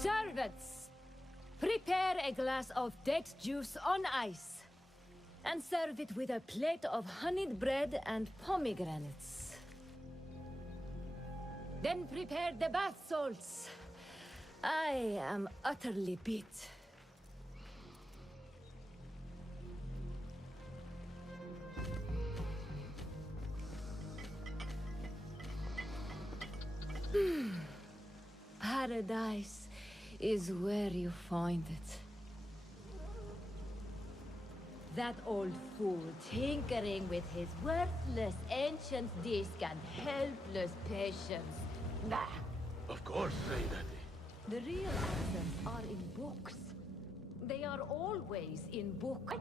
Servants, prepare a glass of date juice on ice, and serve it with a plate of honeyed bread and pomegranates. Then prepare the bath salts. I am utterly beat. Paradise is where you find it. That old fool tinkering with his worthless ancient disc and helpless patience. Bah! Of course, Sayyidati. The real answers are in books. They are always in book. Right?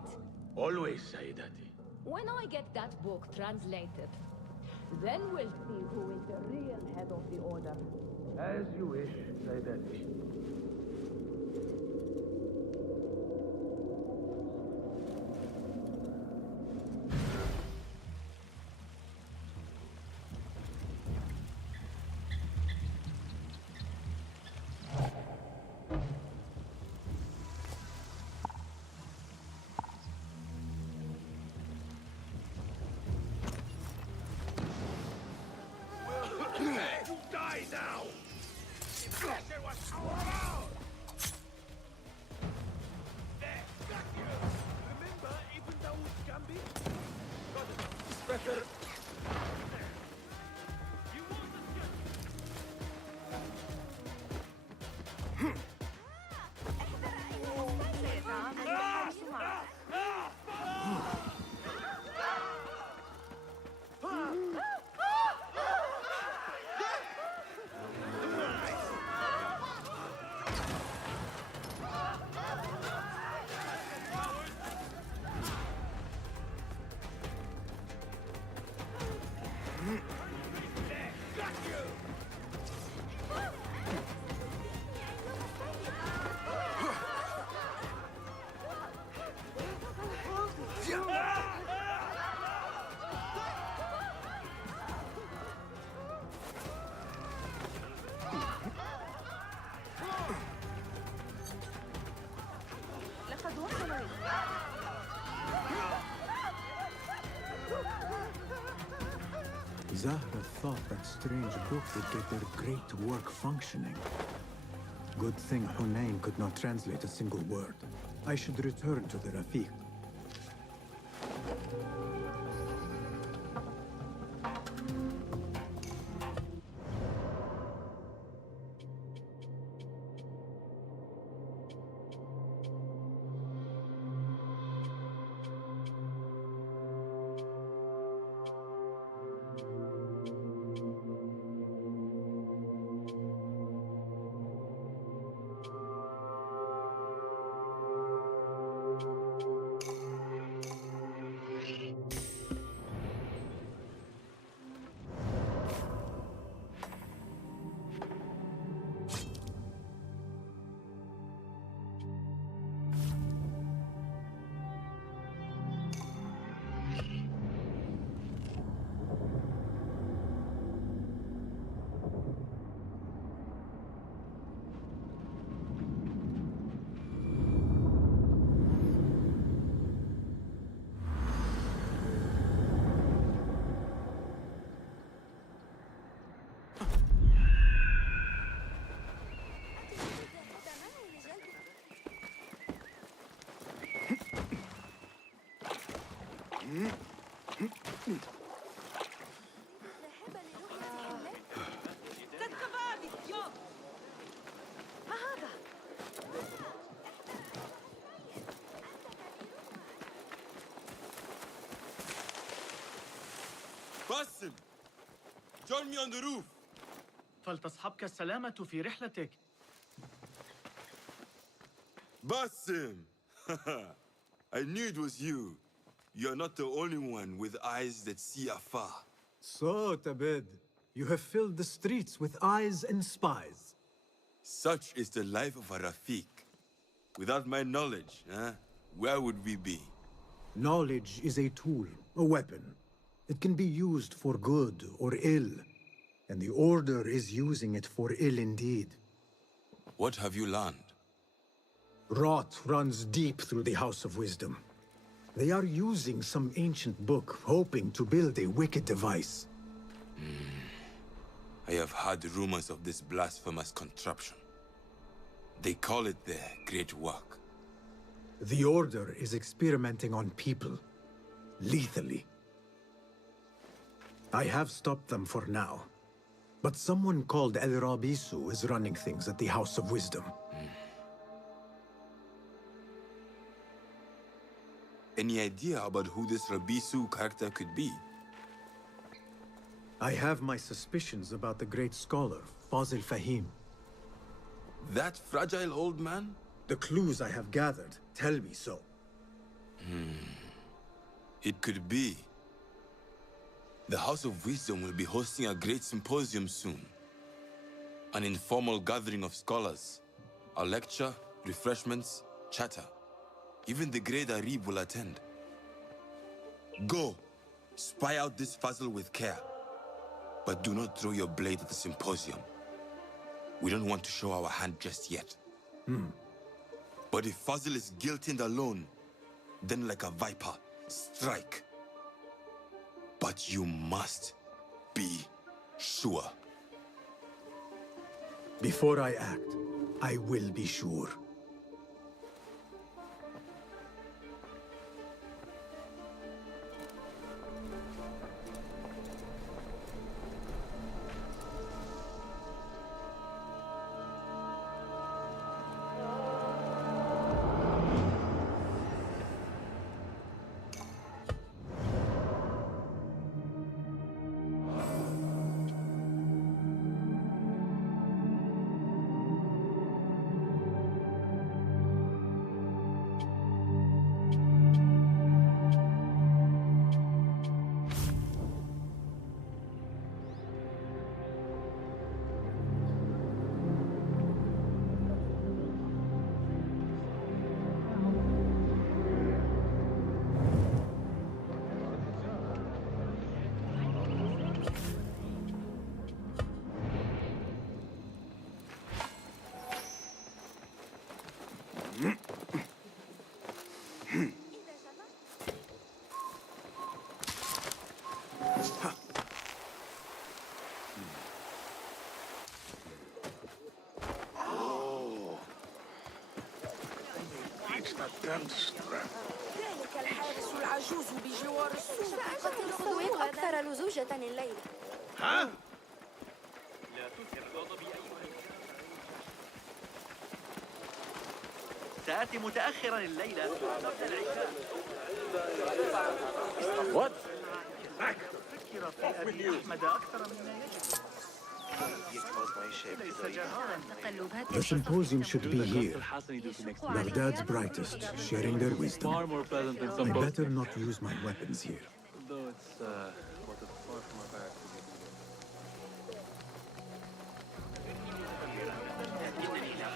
Always, Sayyidati. When I get that book translated, then we'll see who is the real head of the order. As you wish, Sayyidati. Die now! Remember Ibn Dawood's gambit? Better. You want Zahra thought that strange book would get their great work functioning. Good thing Hunayn could not translate a single word. I should return to the Rafiq. Basim! Join me on the roof! فلتصحبك السلامة في رحلتك. Basim! I knew it was you. You're not the only one with eyes that see afar. So, Tabid, you have filled the streets with eyes and spies. Such is the life of a Rafiq. Without my knowledge, where would we be? Knowledge is a tool, a weapon. It can be used for good or ill, and the Order is using it for ill indeed. What have you learned? Rot runs deep through the House of Wisdom. They are using some ancient book, hoping to build a wicked device. I have heard rumors of this blasphemous contraption. They call it the Great Work. The Order is experimenting on people, lethally. I have stopped them for now, but someone called El Rabisu is running things at the House of Wisdom. Any idea about who this Rabisu character could be? I have my suspicions about the great scholar, Fazil Fahim. That fragile old man? The clues I have gathered tell me so. It could be. The House of Wisdom will be hosting a great symposium soon. An informal gathering of scholars. A lecture, refreshments, chatter. Even the great Arib will attend. Go! Spy out this Fazil with care. But do not throw your blade at the symposium. We don't want to show our hand just yet. But if Fazil is guilty and alone, then like a viper, strike. But you must be sure. Before I act, I will be sure. ذلك الحارس العجوز بجوار السوق سأقتل أكثر لزوجة الليلة. ها؟ لا تثر غضبي أيها سآتي متأخرا الليلة قبل العشاء. What? فكر في أبي أحمد أكثر مما يجب. ليس جهارا. The symposium should be here. Baghdad's brightest, sharing their wisdom. Far more pleasant than I some boats. better not use my weapons here. Though it's what is far from our barracks.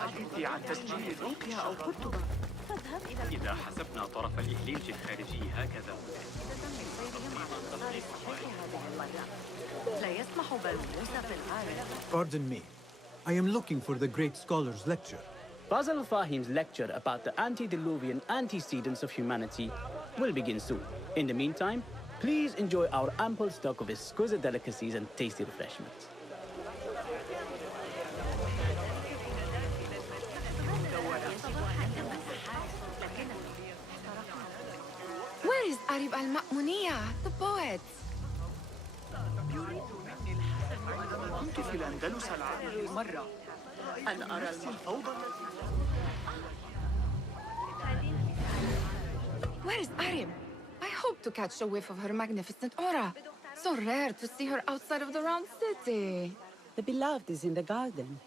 حديثي عن تسجيل الرقية أو كتب. إذا حسبنا طرف الإهليج الخارجي هكذا. لا يسمح بلوث في العالم. Pardon me. I am looking for the great scholar's lecture. Basim Fahim's lecture about the antediluvian antecedents of humanity will begin soon. In the meantime, please enjoy our ample stock of exquisite delicacies and tasty refreshments. Where is Arib al-Ma'muniyya, the poet? كنت في الأندلس العام مرة. أن أرى الفوضى. Where is Arib? I hope to catch a whiff of her magnificent aura. So rare to see her outside of the round city. The beloved is in the garden,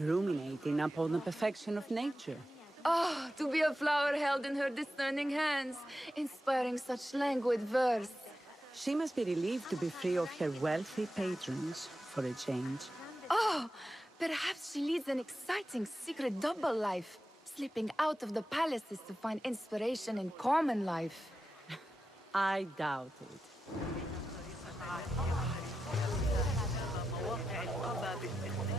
ruminating upon the perfection of nature. Oh, to be a flower held in her discerning hands, inspiring such languid verse. She must be relieved to be free of her wealthy patrons for a change. Oh, perhaps she leads an exciting secret double life, slipping out of the palaces to find inspiration in common life. I doubt it.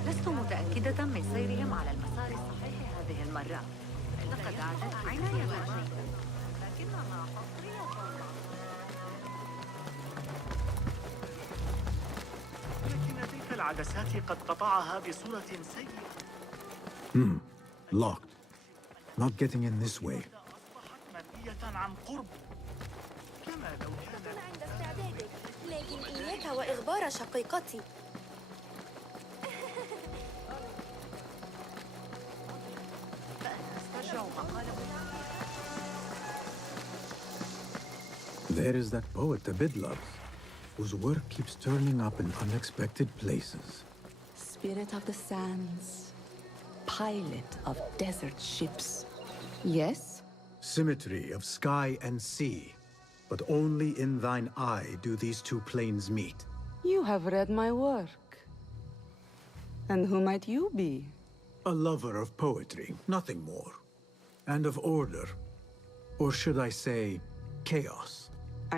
لست متأكدة من سيرهم على المسار القرار الصحيح هذه المرة. لقد أعجبت عناية جيدة، لكنها حصرية فقط. لكن تلك العدسات قد قطعها بصورة سيئة. Locked. Not getting in this way. أصبحت مرئية عن قرب، كما لو كان عند استعدادك، لكن إياك وإخبار شقيقتي. There is that poet Abid loves, whose work keeps turning up in unexpected places. Spirit of the sands, pilot of desert ships. Yes? Symmetry of sky and sea, but only in thine eye do these two planes meet. You have read my work. And who might you be? A lover of poetry, nothing more. And of order. Or should I say, chaos.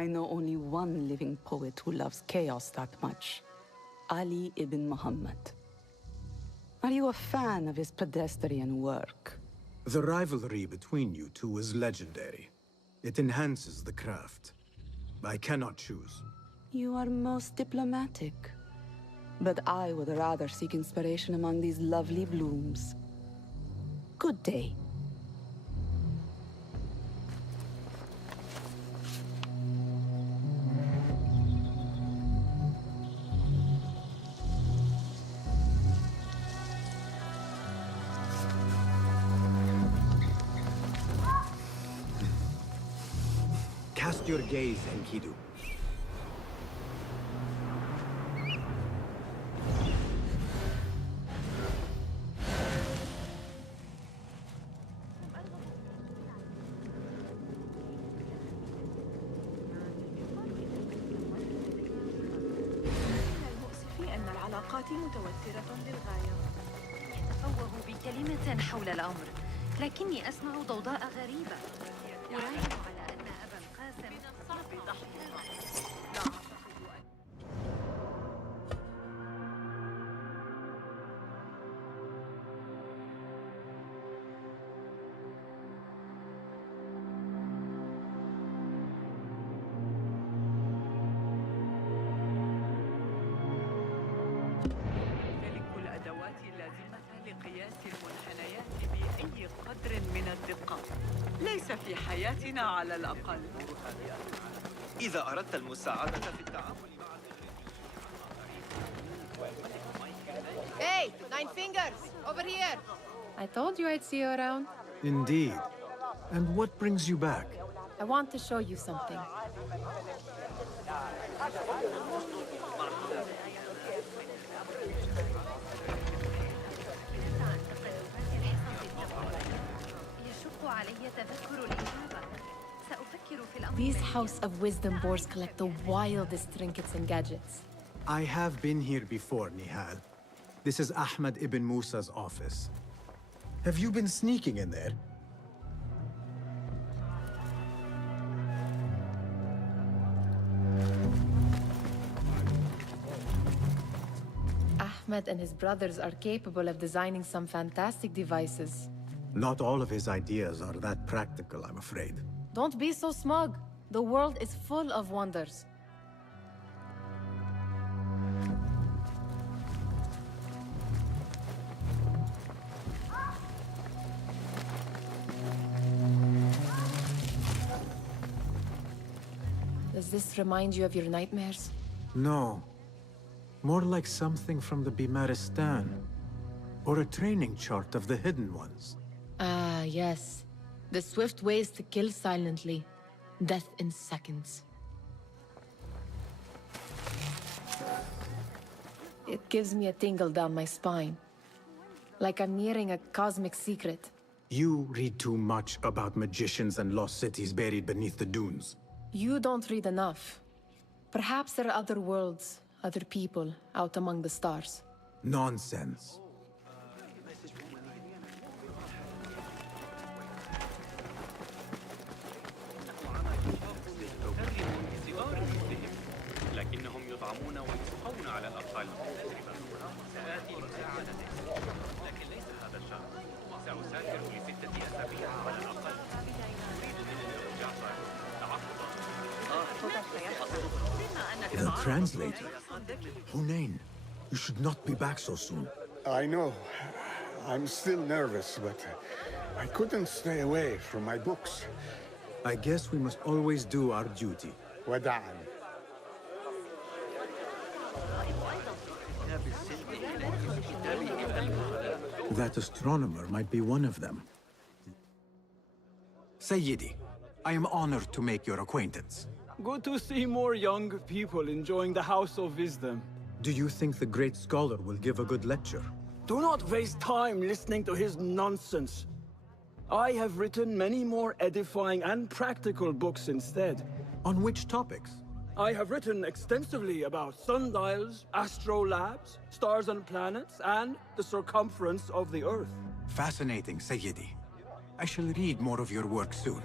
I know only one living poet who loves chaos that much. Ali ibn Muhammad. Are you a fan of his pedestrian work? The rivalry between you two is legendary. It enhances the craft. I cannot choose. You are most diplomatic. But I would rather seek inspiration among these lovely blooms. Good day. Cast your gaze, Enkidu. متوترة للغاية. يتفوه بكلمة حول الأمر، لكني أسمع ضوضاء غريبة. أراهن على أن أبا القاسم في ضحية. ليس في حياتنا على الأقل. إذا أردت المساعدة في التعامل مع Hey, Nine Fingers, over here. I told you I'd see you around. Indeed. And what brings you back? I want to show you something. These House of Wisdom boards collect the wildest trinkets and gadgets. I have been here before, Nihal. This is Ahmed ibn Musa's office. Have you been sneaking in there? Ahmed and his brothers are capable of designing some fantastic devices. Not all of his ideas are that practical, I'm afraid. Don't be so smug. The world is full of wonders. Does this remind you of your nightmares? No. More like something from the Bimaristan. Or a training chart of the Hidden Ones. Ah, yes. The swift ways to kill silently. Death in seconds. It gives me a tingle down my spine. Like I'm nearing a cosmic secret. You read too much about magicians and lost cities buried beneath the dunes. You don't read enough. Perhaps there are other worlds, other people, out among the stars. Nonsense. لكنهم يطعمون ويسقون على الأقل. سآتي لمساعدتك، لكن ليس هذا الشرط. translator? Hunain, you should not be back so soon. I know. I'm still nervous, but I couldn't stay away from my books. I guess we must always do our duty. وداعاً. That astronomer might be one of them. Sayyidi, I am honored to make your acquaintance. Good to see more young people enjoying the House of Wisdom. Do you think the great scholar will give a good lecture? Do not waste time listening to his nonsense. I have written many more edifying and practical books instead. On which topics? I have written extensively about sundials, astrolabes, stars and planets, and the circumference of the Earth. Fascinating, Sayyidi. I shall read more of your work soon.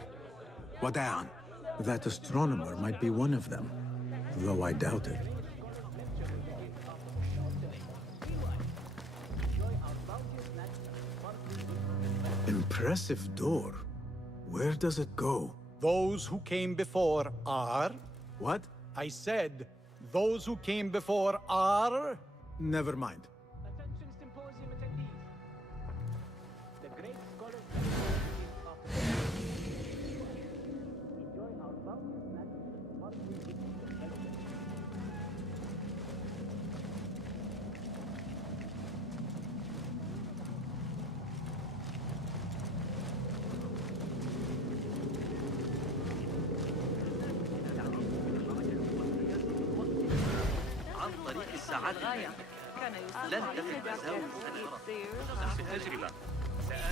Wada'an. That astronomer might be one of them, though I doubt it. Impressive door. Where does it go? Those who came before are... What? I said, those who came before are... Never mind. Attention symposium attendees. The great scholars enjoy our bounteous natural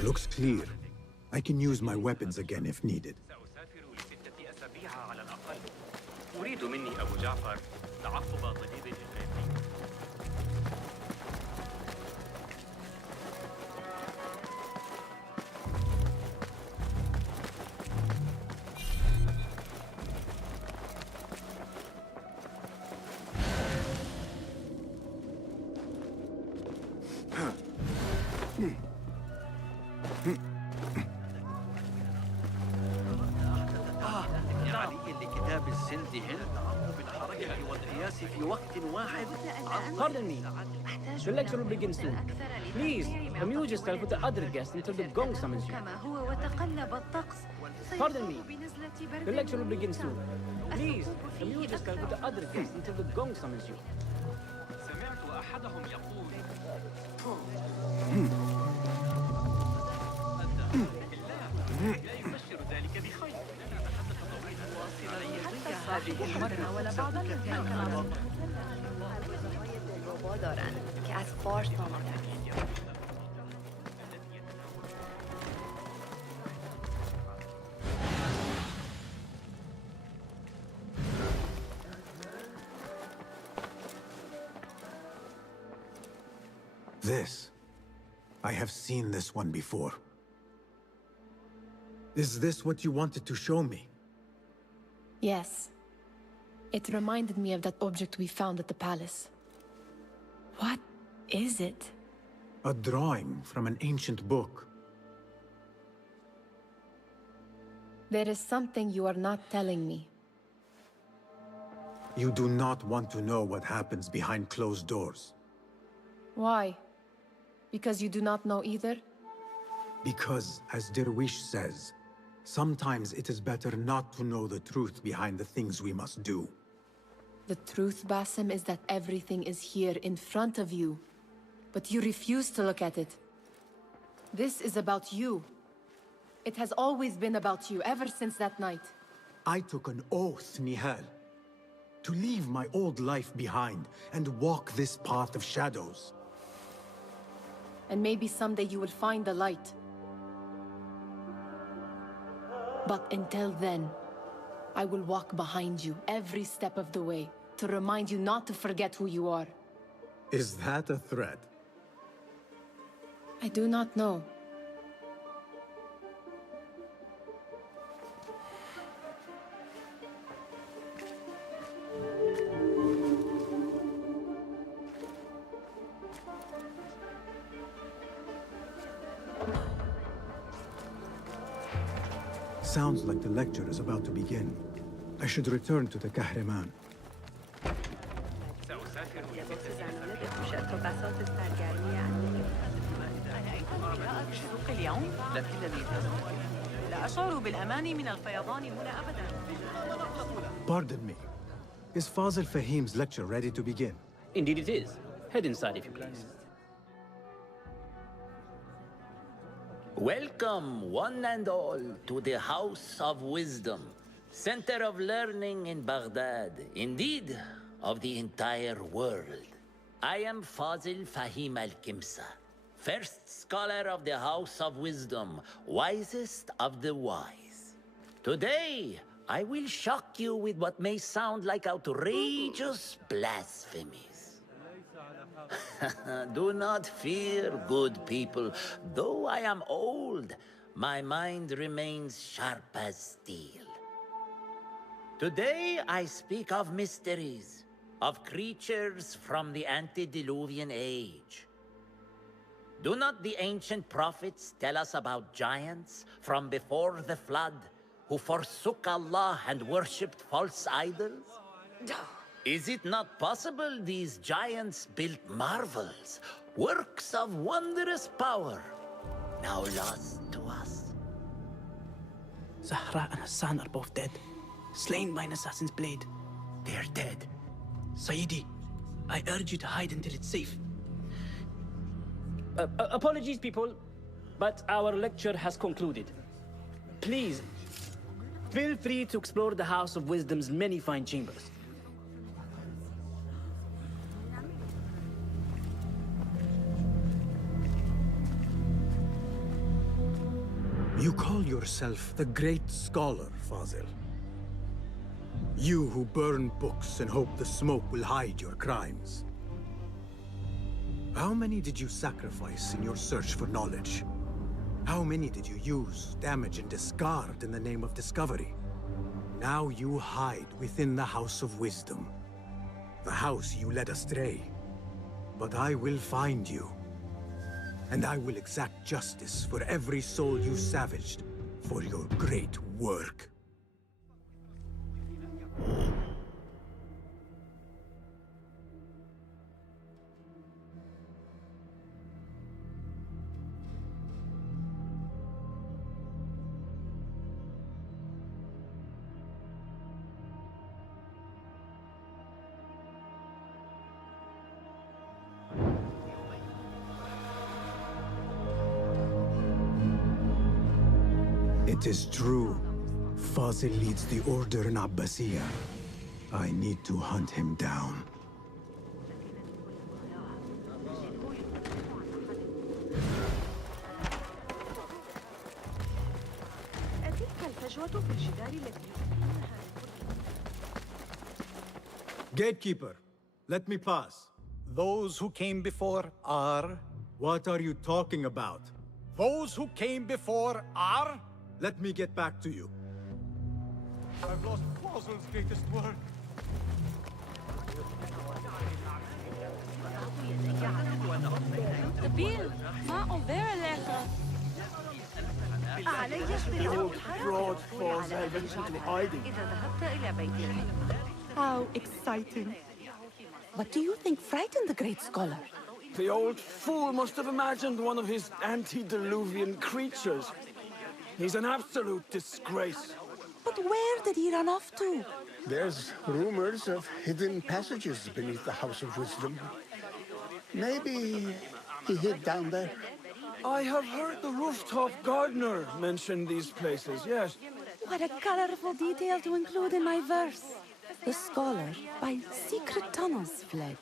Looks clear. I can use my weapons again if needed. يريد مني أبو جعفر تعقب طبيب إفريقي. Pardon me. The lecture will begin soon. Please, amuse yourself with the other guests until the gong summons you. Pardon me. The lecture will begin soon. Please, amuse yourself with the other guests until the gong summons you. سمعت أحدهم يقول لا يبشر ذلك بخير. هذه المرة ولا بعض This. I have seen this one before. Is this what you wanted to show me? Yes. It reminded me of that object we found at the palace. What is it? A drawing from an ancient book. There is something you are not telling me. You do not want to know what happens behind closed doors. Why? Because you do not know either? Because, as Derwish says, sometimes it is better not to know the truth behind the things we must do. The truth, Basim, is that everything is here in front of you. But you refuse to look at it. This is about you. It has always been about you, ever since that night. I took an oath, Nihal, to leave my old life behind and walk this path of shadows. And maybe someday you will find the light. But until then, I will walk behind you every step of the way to remind you not to forget who you are. Is that a threat? I do not know. Sounds like the lecture is about to begin. I should return to the Kahraman. السوق اليوم لكنني لا أشعر بالأمان من الفيضان هنا أبداً. Pardon me. Is Fazil Fahim's lecture ready to begin? Indeed it is. Head inside if you please. Welcome, one and all, to the House of Wisdom, center of learning in Baghdad, indeed, of the entire world. I am Fazil Fahim al-Kimsa, first scholar of the House of Wisdom, wisest of the wise. Today, I will shock you with what may sound like outrageous blasphemies. Do not fear, good people. Though I am old, my mind remains sharp as steel. Today, I speak of mysteries, of creatures from the antediluvian age. Do not the ancient prophets tell us about giants from before the flood who forsook Allah and worshipped false idols? Is it not possible these giants built marvels, works of wondrous power, now lost to us? Zahra and Hassan are both dead, slain by an assassin's blade. They are dead. Sayyidi, I urge you to hide until it's safe. Apologies, people, but our lecture has concluded. Please, feel free to explore the House of Wisdom's many fine chambers. You call yourself the great scholar, Fazil. You who burn books and hope the smoke will hide your crimes. How many did you sacrifice in your search for knowledge? How many did you use, damage, and discard in the name of discovery? Now you hide within the House of Wisdom. The house you led astray. But I will find you. And I will exact justice for every soul you savaged for your great work. It is true. Fazil leads the order in Abbasiyah. I need to hunt him down. Gatekeeper, let me pass. Those who came before are... What are you talking about? Those who came before are... Let me get back to you. I've lost Fazil's greatest work. Bill, ما over lekker. Fraud Fazil eventually into hiding. How exciting. What do you think frightened the great scholar? The old fool must have imagined one of his antediluvian creatures. He's an absolute disgrace. But where did he run off to? There's rumors of hidden passages beneath the House of Wisdom. Maybe he hid down there. I have heard the rooftop gardener mention these places, yes. What a colorful detail to include in my verse. The scholar by secret tunnels fled,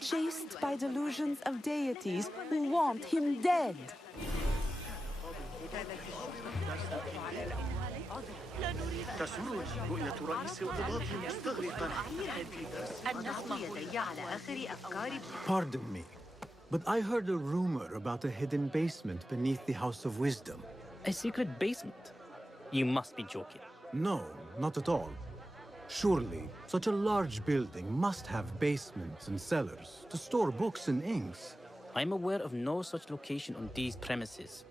chased by delusions of deities who want him dead. تسرني رؤية رئيس القضاة مستغرقا Pardon me, but I heard a rumor about a hidden basement beneath the House of Wisdom. A secret basement? You must be joking. No, not at all. Surely, such a large building must have basements and cellars to store books and inks. I'm aware of no such location on these premises.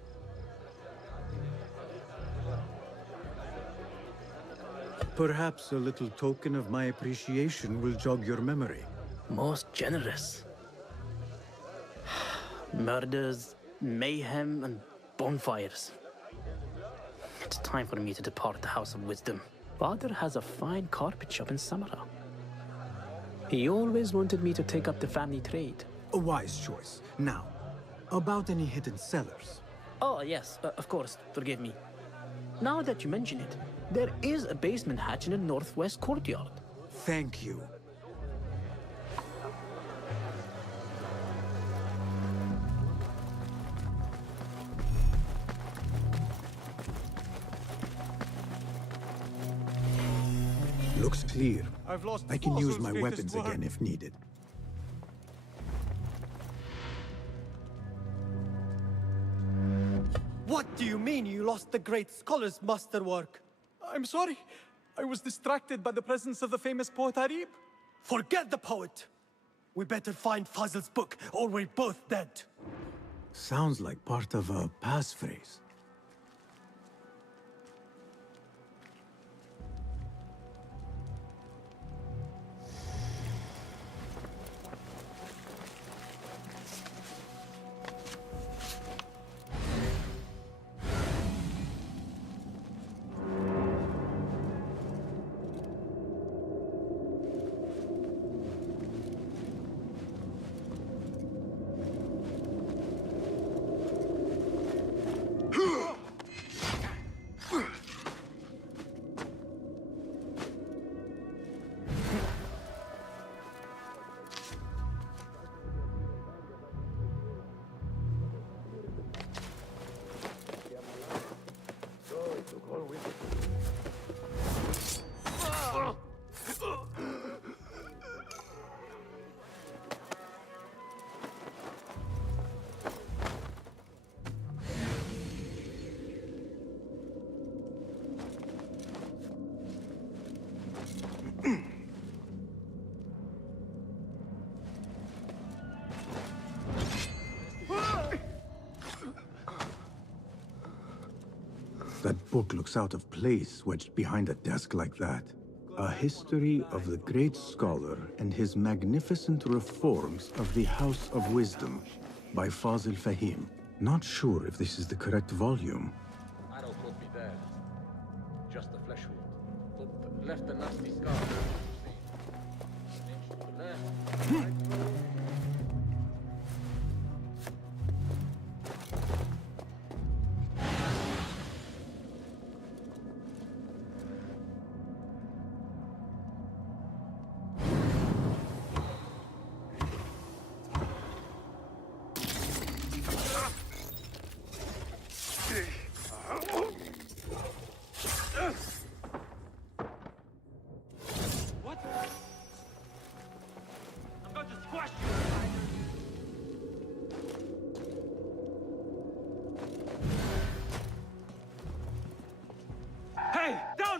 Perhaps a little token of my appreciation will jog your memory. Most generous. Murders, mayhem, and bonfires. It's time for me to depart the House of Wisdom. Father has a fine carpet shop in Samarra. He always wanted me to take up the family trade. A wise choice. Now, about any hidden cellars? Oh, yes, of course, forgive me. Now that you mention it, there is a basement hatch in the northwest courtyard. Thank you. Looks clear. I can use my weapons again if needed. What do you mean you lost the great scholar's masterwork? I'm sorry. I was distracted by the presence of the famous poet Arib. Forget the poet! We better find Fazl's book, or we're both dead. Sounds like part of a passphrase. That book looks out of place wedged behind a desk like that. A history of the great scholar and his magnificent reforms of the House of Wisdom by Fazl Fahim. Not sure if this is the correct volume. Arrow could be there. Just a flesh wound. But left a nasty scar. Inch to the left. Right.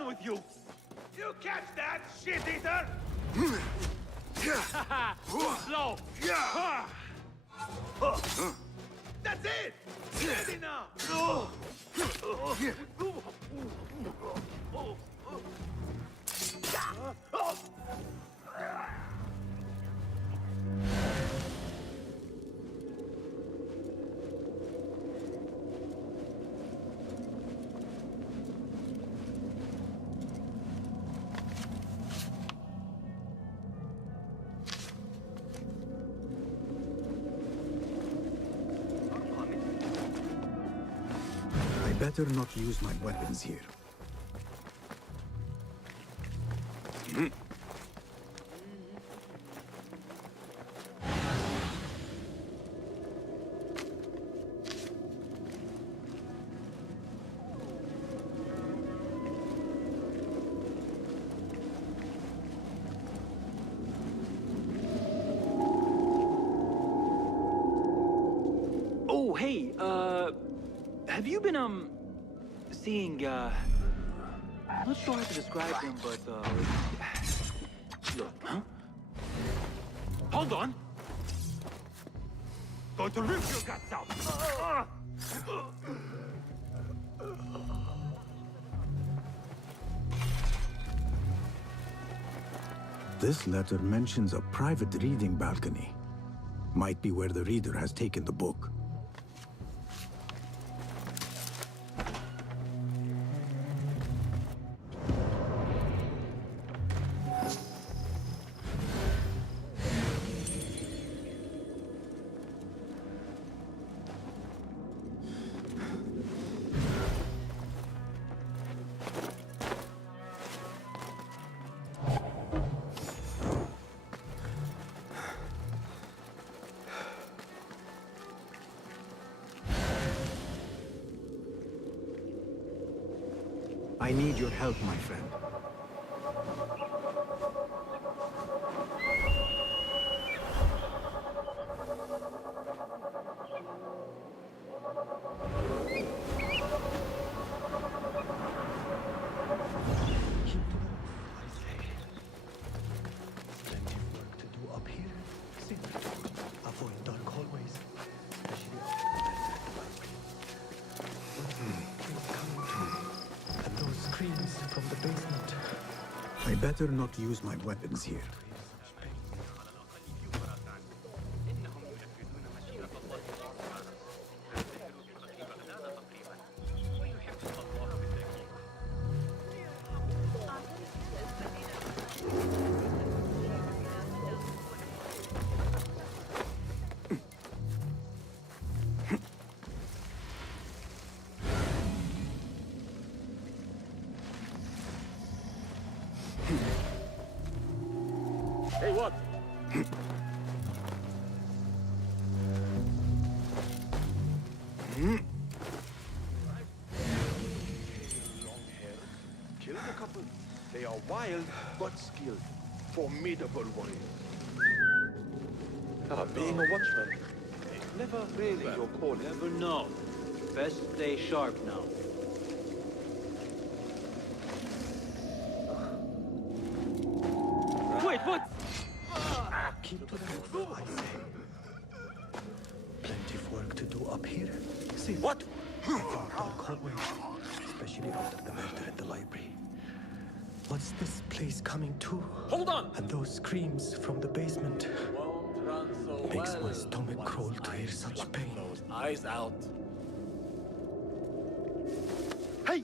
With you! You catch that, shit-eater! Slow! That's it! Steady now! Better not use my weapons here. Oh, hey, have you been, seeing, I'm not sure how to describe them, but, look, huh? Hold on! Going to rip your guts out! This letter mentions a private reading balcony. Might be where the reader has taken the book. I need your help, my friend. I better not use my weapons here. Hey, what? Killed a couple. They are wild but skilled. Formidable warriors. Being a watchman, never really your calling. Never know. Best stay sharp now. Wait, what? Keep to the floor, I say. Plenty of work to do up here. See what? Dark hallways, especially after the murder at the library. What's this place coming to? Hold on! And those screams from the basement. Makes my stomach crawl to hear such pain. Eyes out. Hey!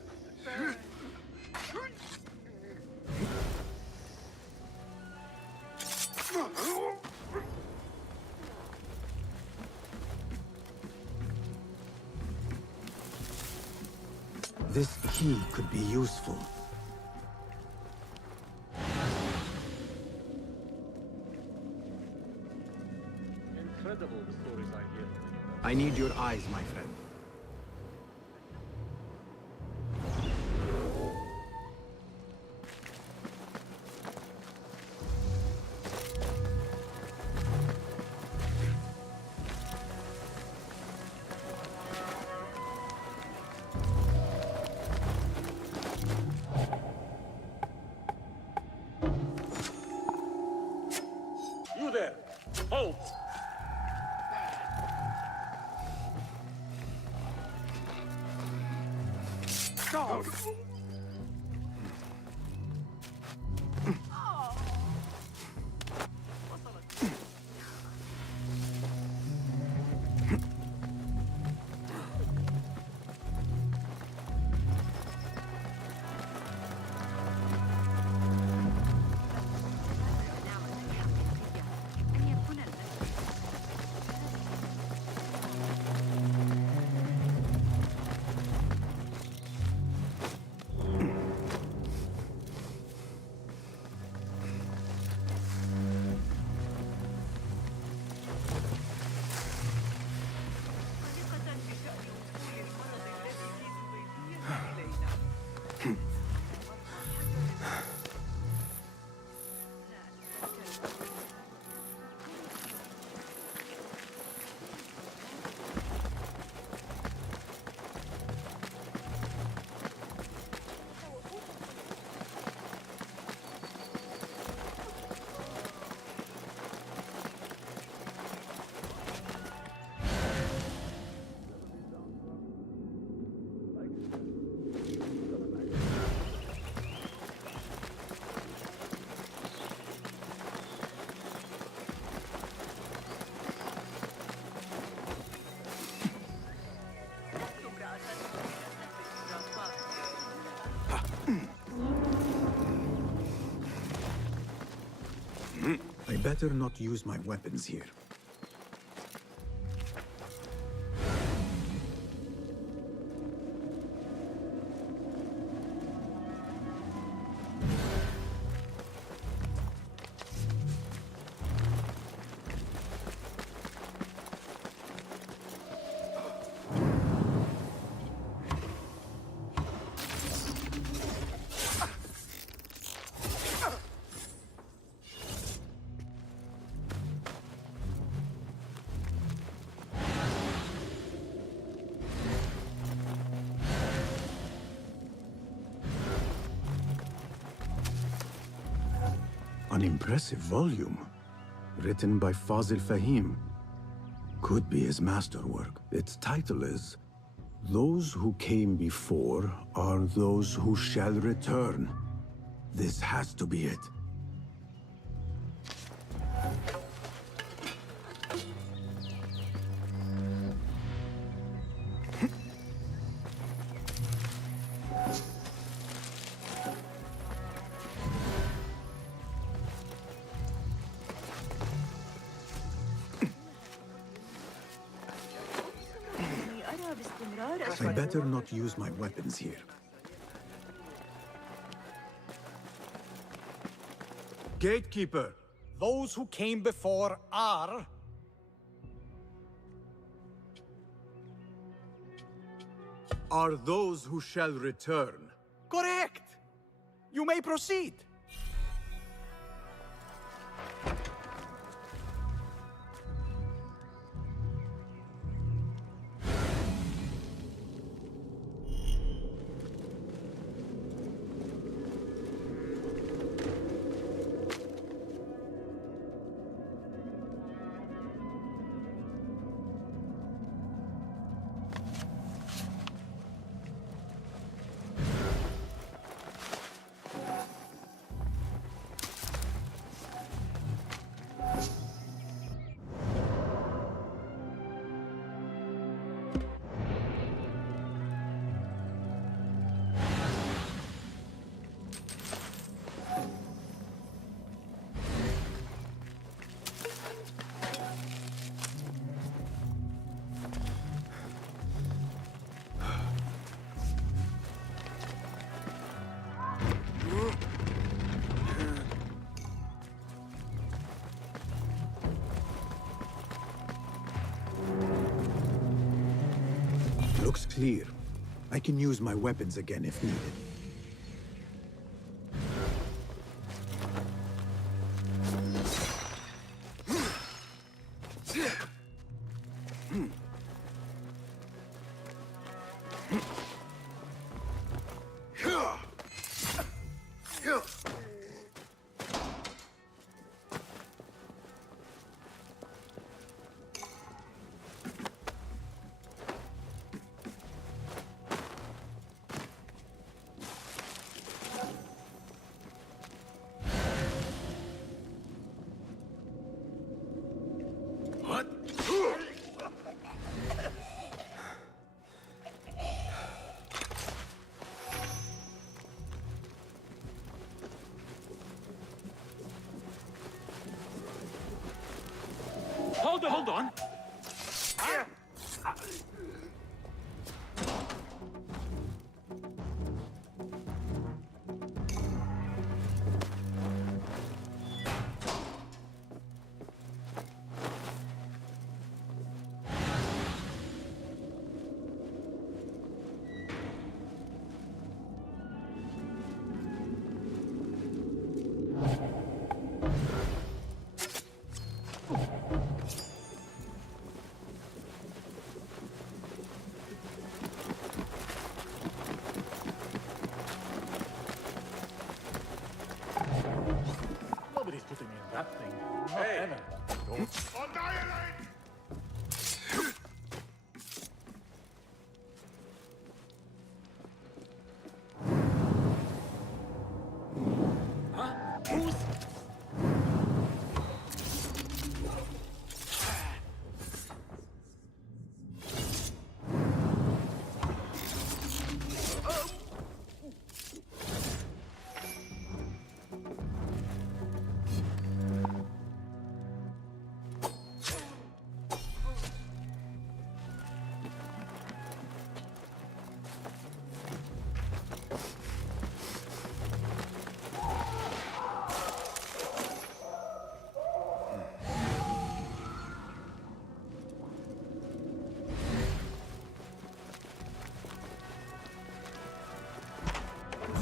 This key could be useful. Incredible, the stories I hear. I need your eyes, my friend. You there! Halt! Dog! better not use my weapons here. An impressive volume, written by Fazil Fahim. Could be his masterwork. Its title is, "Those who came before are those who shall return." This has to be it. I better not use my weapons here. Gatekeeper, those who came before are those who shall return. correct. You may proceed. Looks clear. I can use my weapons again if needed. Hold on.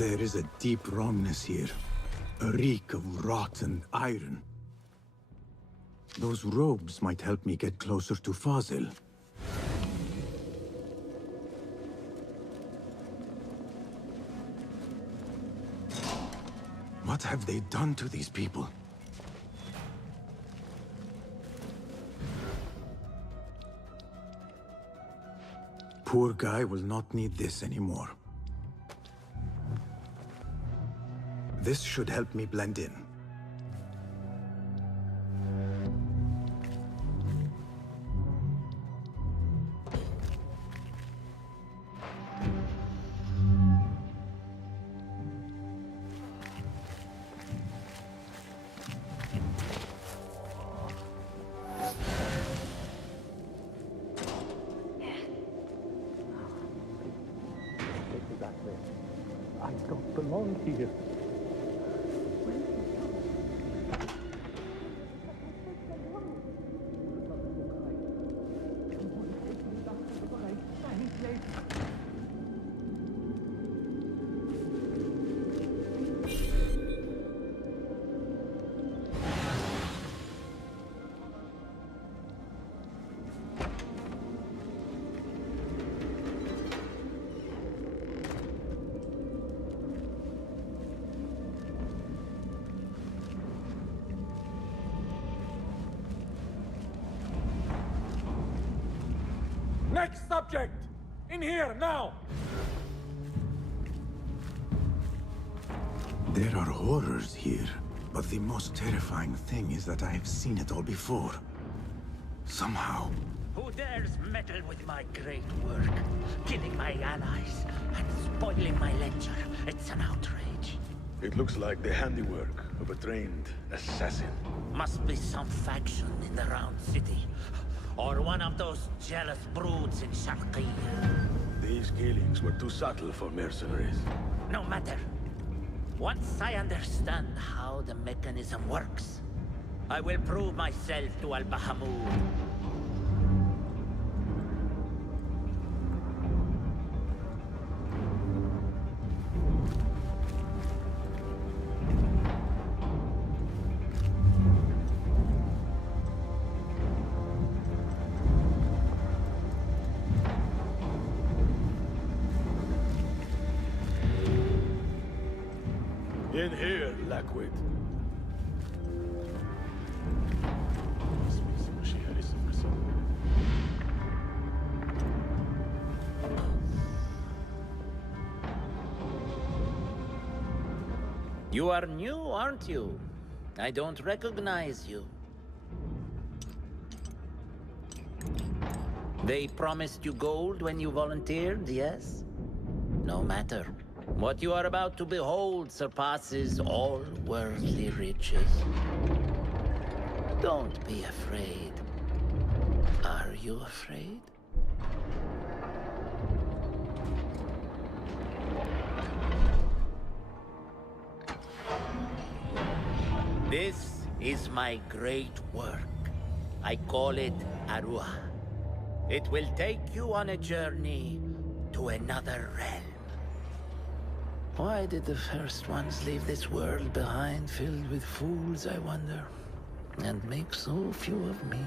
There is a deep wrongness here. A reek of rot and iron. Those robes might help me get closer to Fazil. What have they done to these people? Poor guy will not need this anymore. This should help me blend in. I don't belong here. Next subject! In here, now! There are horrors here, but the most terrifying thing is that I have seen it all before. Somehow. Who dares meddle with my great work? Killing my allies and spoiling my lecture. It's an outrage. It looks like the handiwork of a trained assassin. Must be some faction in the Round City. Or one of those jealous broods in Sharqiyya. These killings were too subtle for mercenaries. No matter. Once I understand how the mechanism works, I will prove myself to Al-Bahamud. In here, Lackwit. You are new, aren't you? I don't recognize you. They promised you gold when you volunteered, yes? No matter. What you are about to behold surpasses all worldly riches. Don't be afraid. Are you afraid? This is my great work. I call it Arua. It will take you on a journey to another realm. Why did the first ones leave this world behind filled with fools, I wonder, and make so few of me?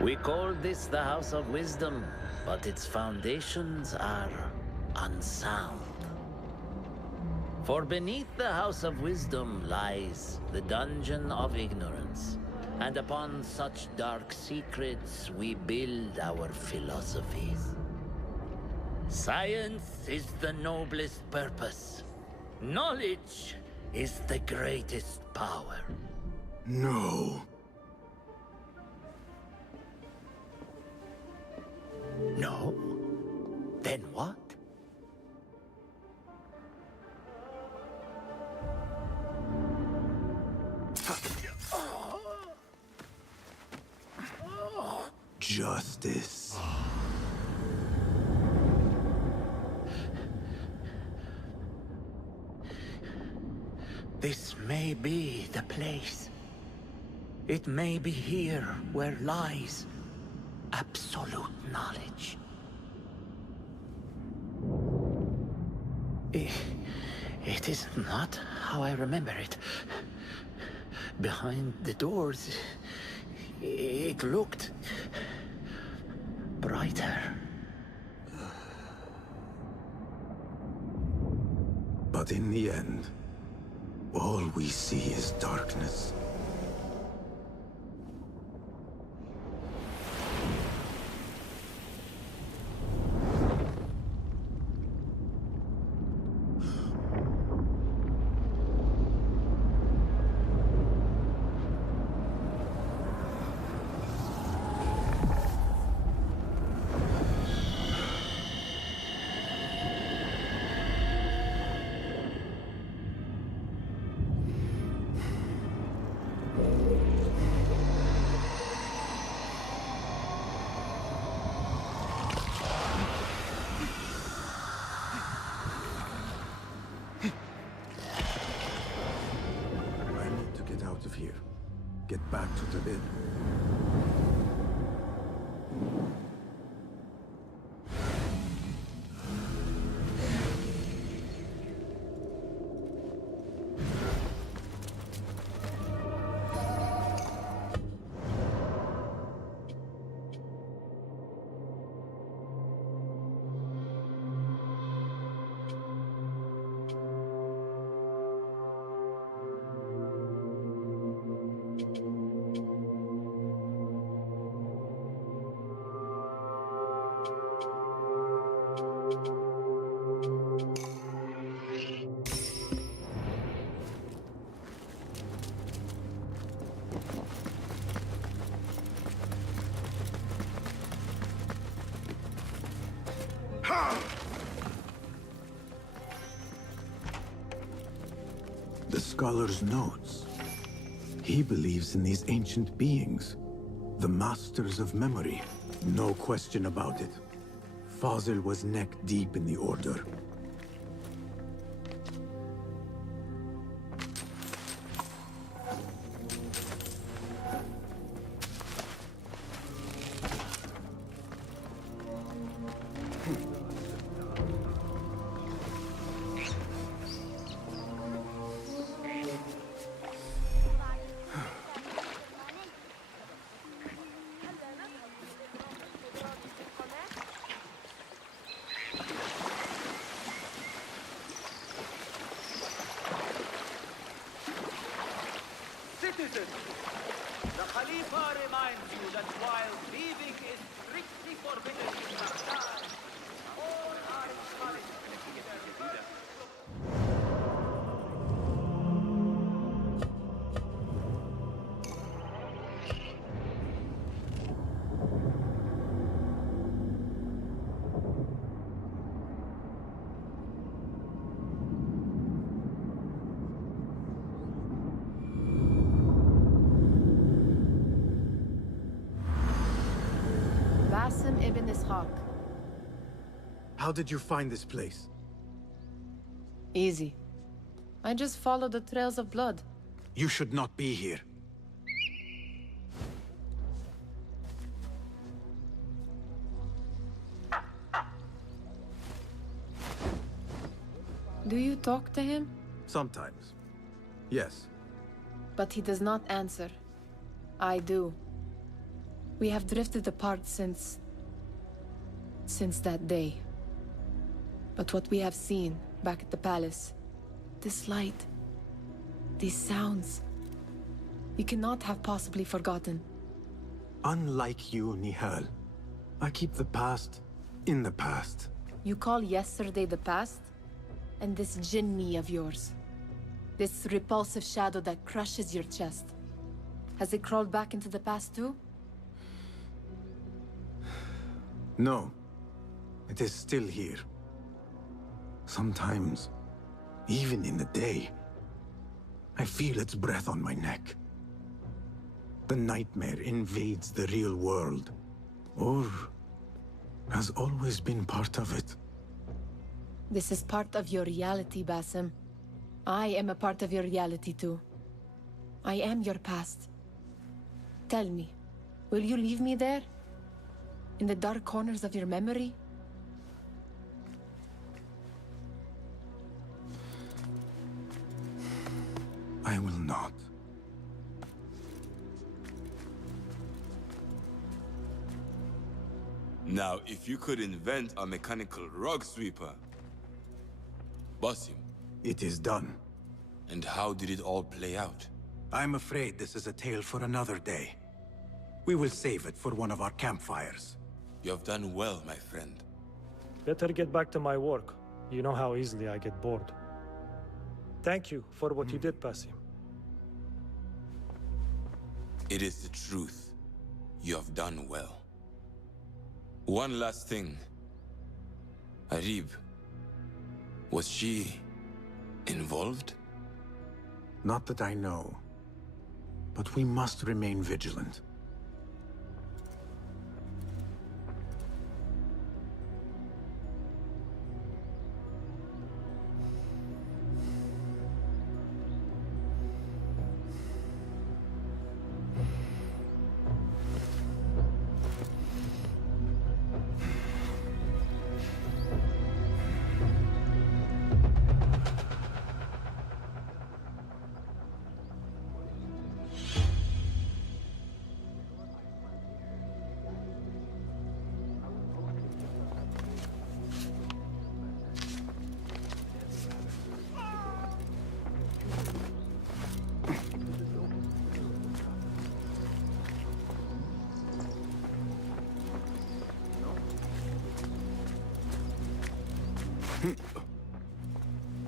We call this the House of Wisdom, but its foundations are unsound. For beneath the House of Wisdom lies the Dungeon of Ignorance, and upon such dark secrets we build our philosophies. Science is the noblest purpose. Knowledge is the greatest power. No. No? Then what? Justice. This may be the place. It may be here where lies absolute knowledge. It is not how I remember it. Behind the doors, it looked brighter. But in the end, all we see is darkness. Get back to the inn. The scholar's notes. He believes in these ancient beings, the masters of memory. No question about it. Fazil was neck-deep in the Order. Citizens, the Khalifa reminds you that while thieving is strictly forbidden in Baghdad, all are encouraged to keep their freedom. Basim Ibn Ishaq. How did you find this place? Easy. I just followed the trails of blood. You should not be here. Do you talk to him? Sometimes. Yes. But he does not answer. I do. We have drifted apart since that day. But what we have seen back at the palace, this light, these sounds, you cannot have possibly forgotten. Unlike you, Nihal, I keep the past in the past. You call yesterday the past? And this jinni of yours, this repulsive shadow that crushes your chest, has it crawled back into the past too? No. It is still here. Sometimes, even in the day, I feel its breath on my neck. The nightmare invades the real world, or has always been part of it. This is part of your reality, Basim. I am a part of your reality too. I am your past. Tell me, will you leave me there? In the dark corners of your memory? not. Now, if you could invent a mechanical rug sweeper. Basim. It is done. And how did it all play out? I'm afraid this is a tale for another day. We will save it for one of our campfires. You have done well, my friend. Better get back to my work. You know how easily I get bored. Thank you for what you did, Basim. It is the truth. You have done well. One last thing. Arib. Was she involved? Not that I know. But we must remain vigilant.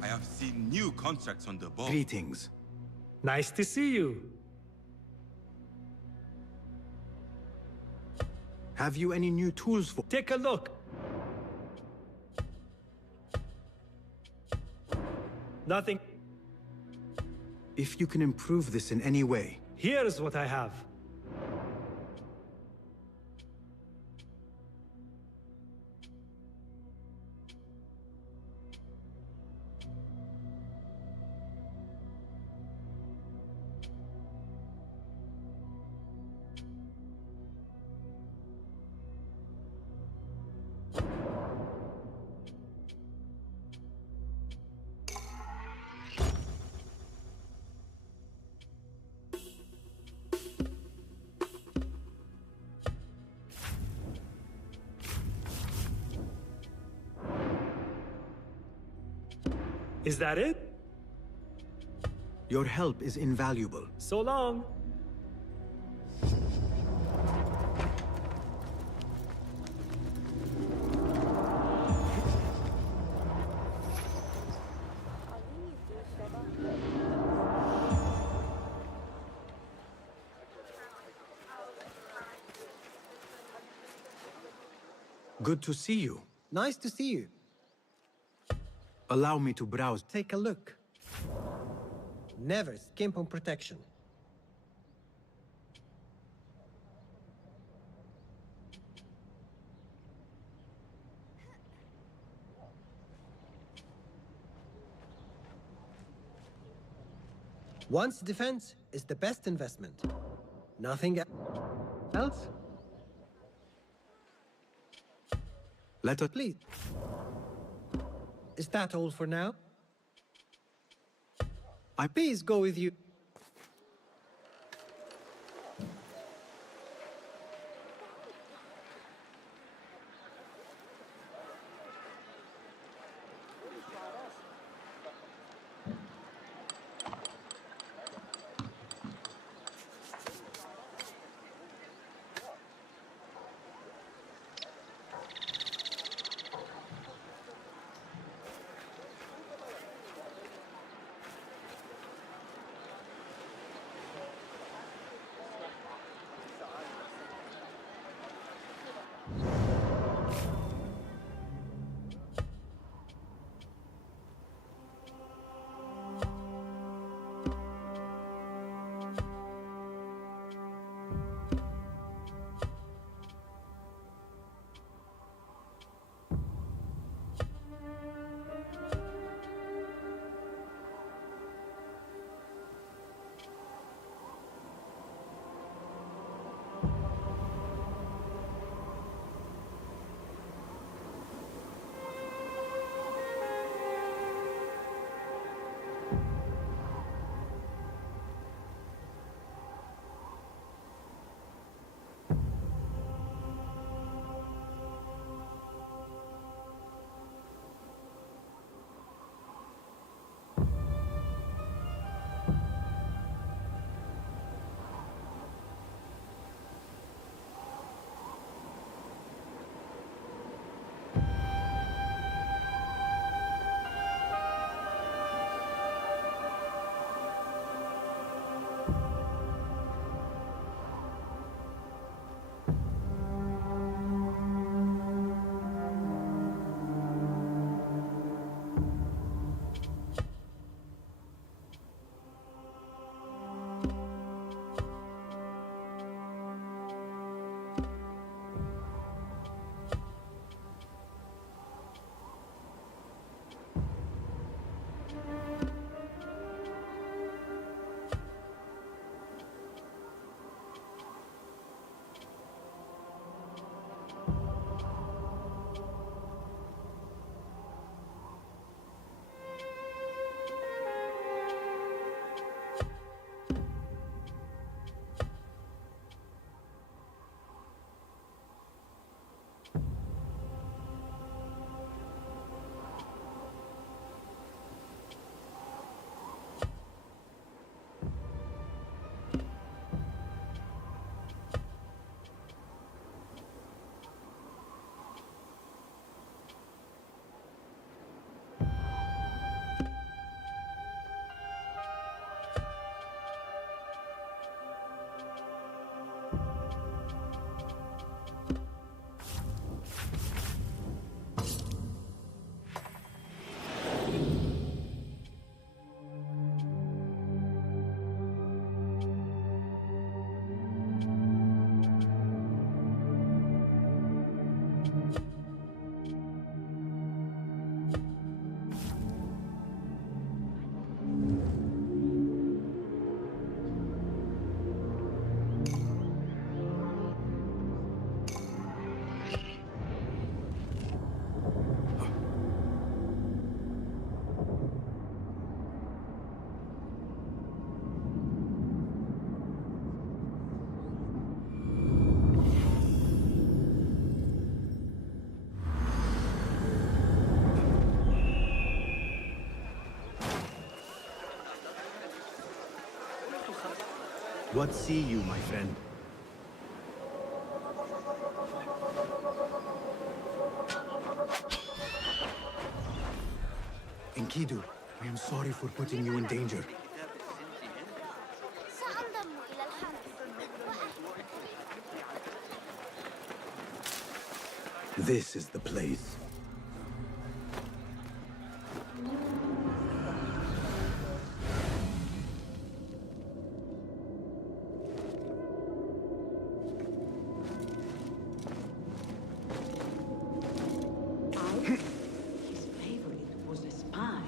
I have seen new contracts on the board. Greetings. Nice to see you. Have you any new tools for— Take a look. Nothing. If you can improve this in any way. Here's what I have. Is that it? Your help is invaluable. So long. Good to see you. Nice to see you. Allow me to browse. Take a look. Never skimp on protection. One's defense is the best investment. Nothing else? Let us— Please. Is that all for now? Please go with you. What see you, my friend? Enkidu, I am sorry for putting you in danger. سأنضم إلى الحرس This is the place. His favorite was a spy,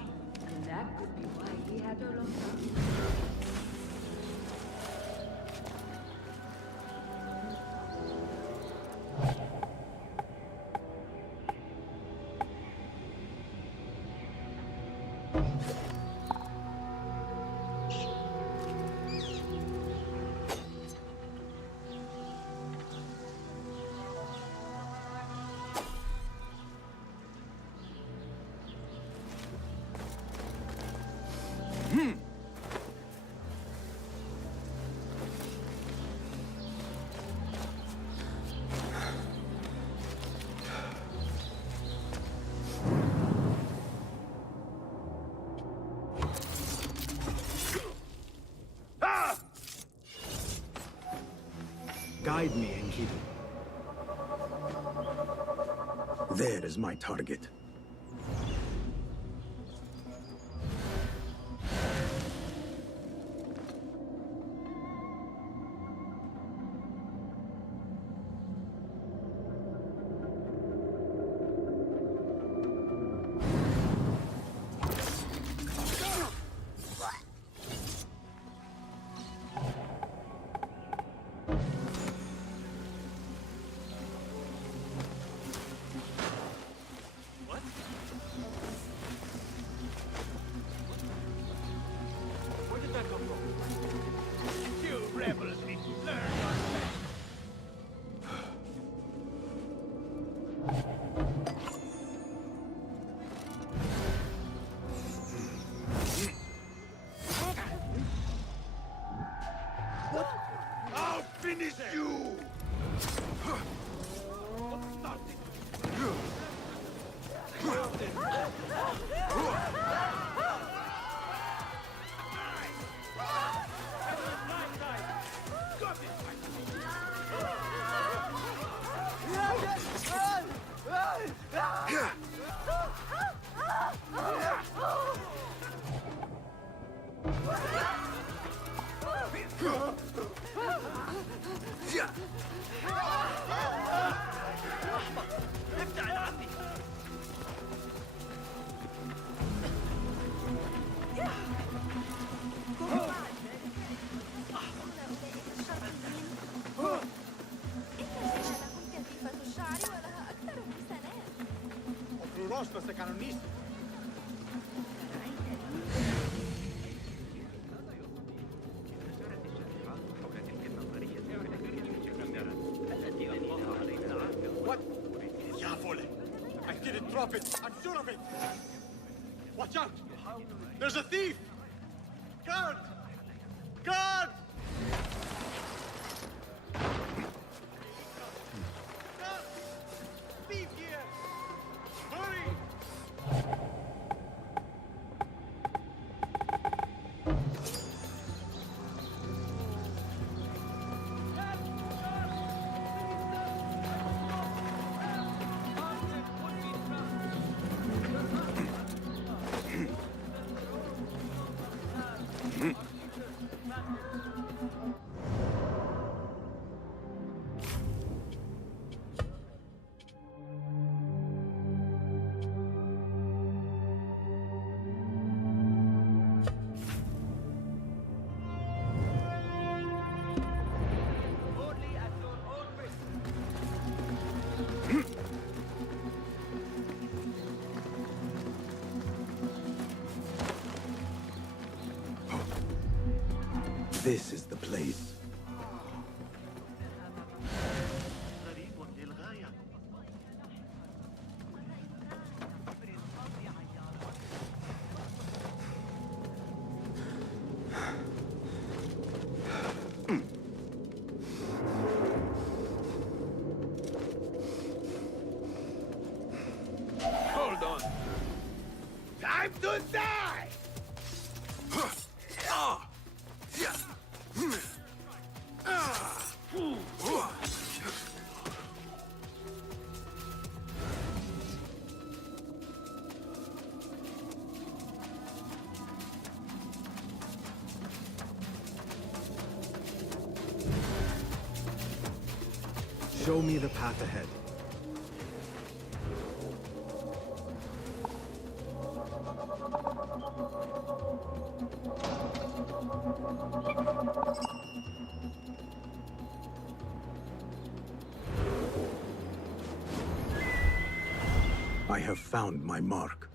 and that could be why he had her locked up. Guide me, Enkidu. There is my target. I'll finish you! ابتعد عني! What? Diavole! I didn't drop it! I'm sure of it! Watch out! There's a thief! Guard! Guard! Guard! Thief here! Hurry! This is the place. Time to die! Show me the path ahead. I have found my mark.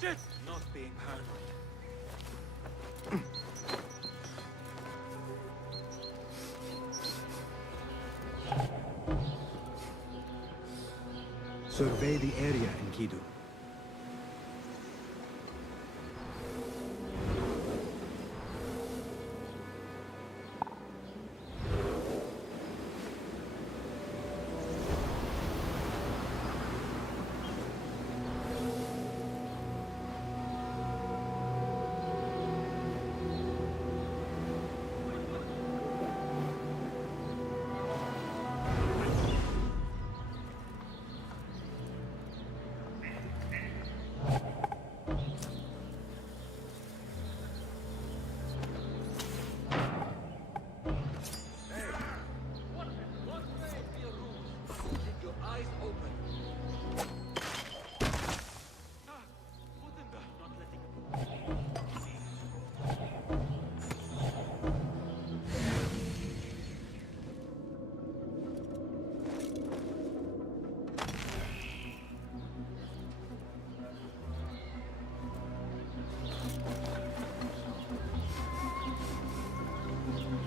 Shit! Not being paranoid. Survey the area, Enkidu.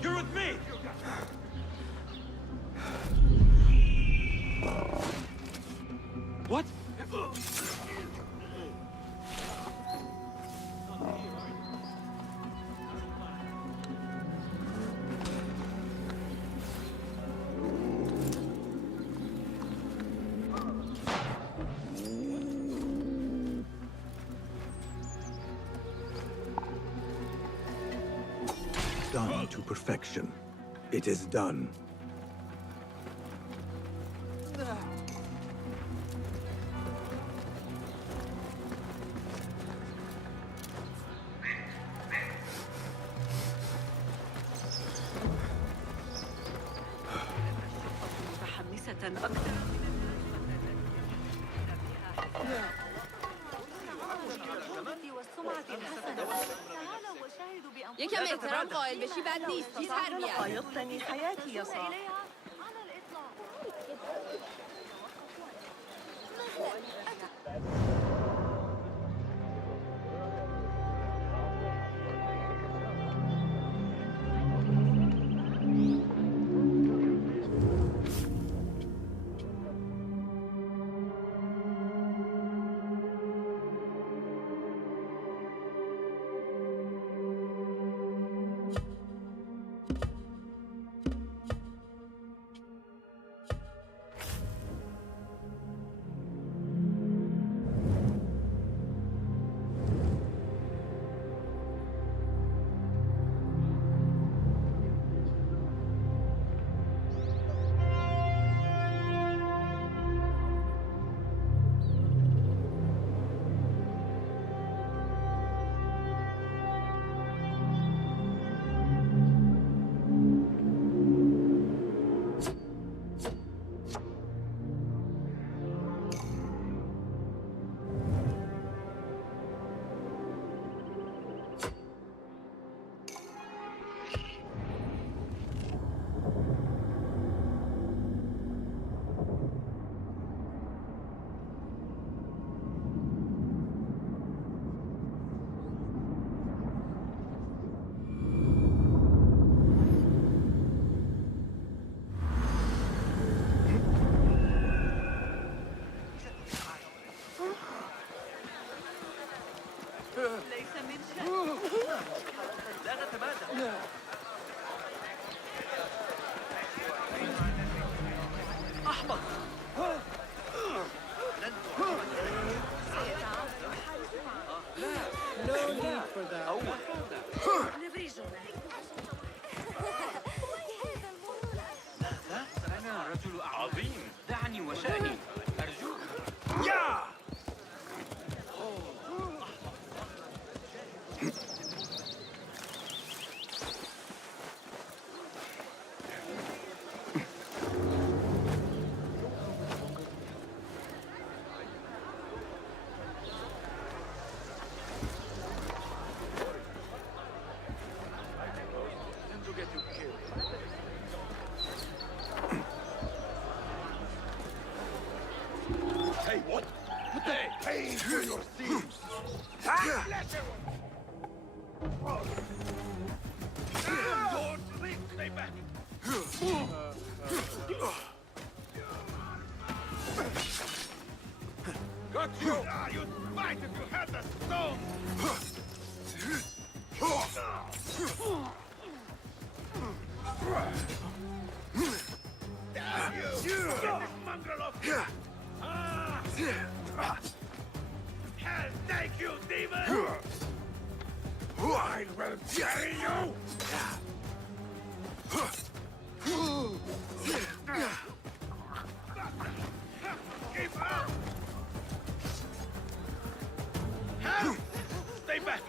You're with me! What? Done to perfection. It is done. متحمسة أكثر یکم احترام قائل بشی بد نیست. چیز هر میاد. قایقتنی حياتي يا صاح. ليس من شأنك. لا نتمادى. أحمق. لن No need for that. أنا رجل عظيم. دعني وشأني. أرجوك. يا! Hey, what? What the? Pay for your sins! Don't leave! Stay back! Got you! You'd fight if you had the stone! Damn you! Get this mongrel off! Hell take you, demon! I will bury you! Keep up! Hell! Stay back!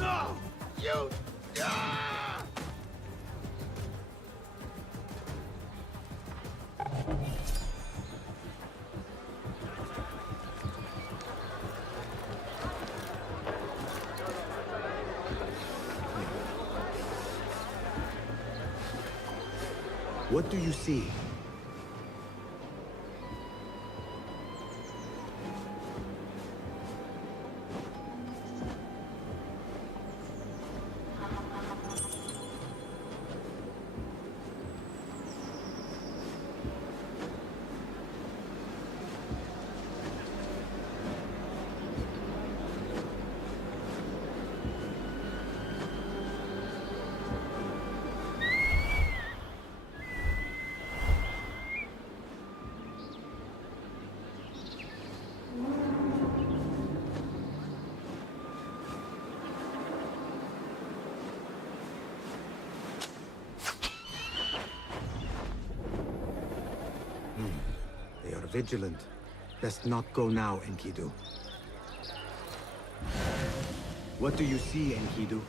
No! You! What do you see? They are vigilant. Best not go now, Enkidu. What do you see, Enkidu?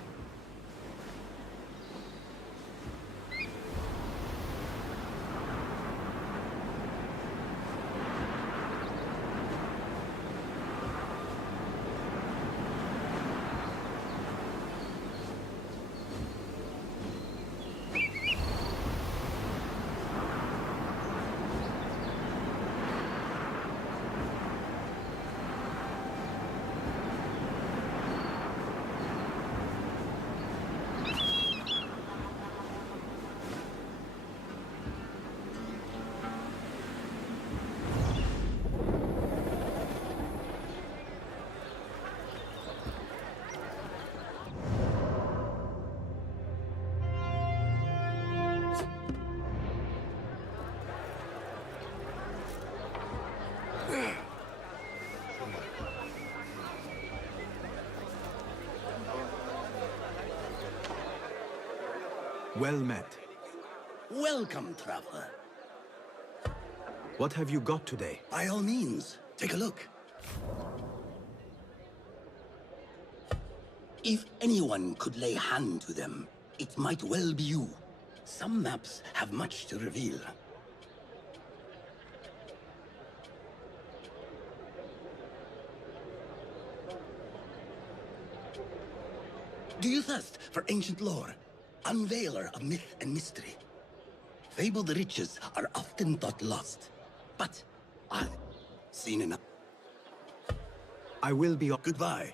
Well met. Welcome, traveler. What have you got today? By all means, take a look. If anyone could lay hand to them, it might well be you. Some maps have much to reveal. Do you thirst for ancient lore? Unveiler of myth and mystery. Fabled riches are often thought lost, but I've seen enough. I will be... Goodbye.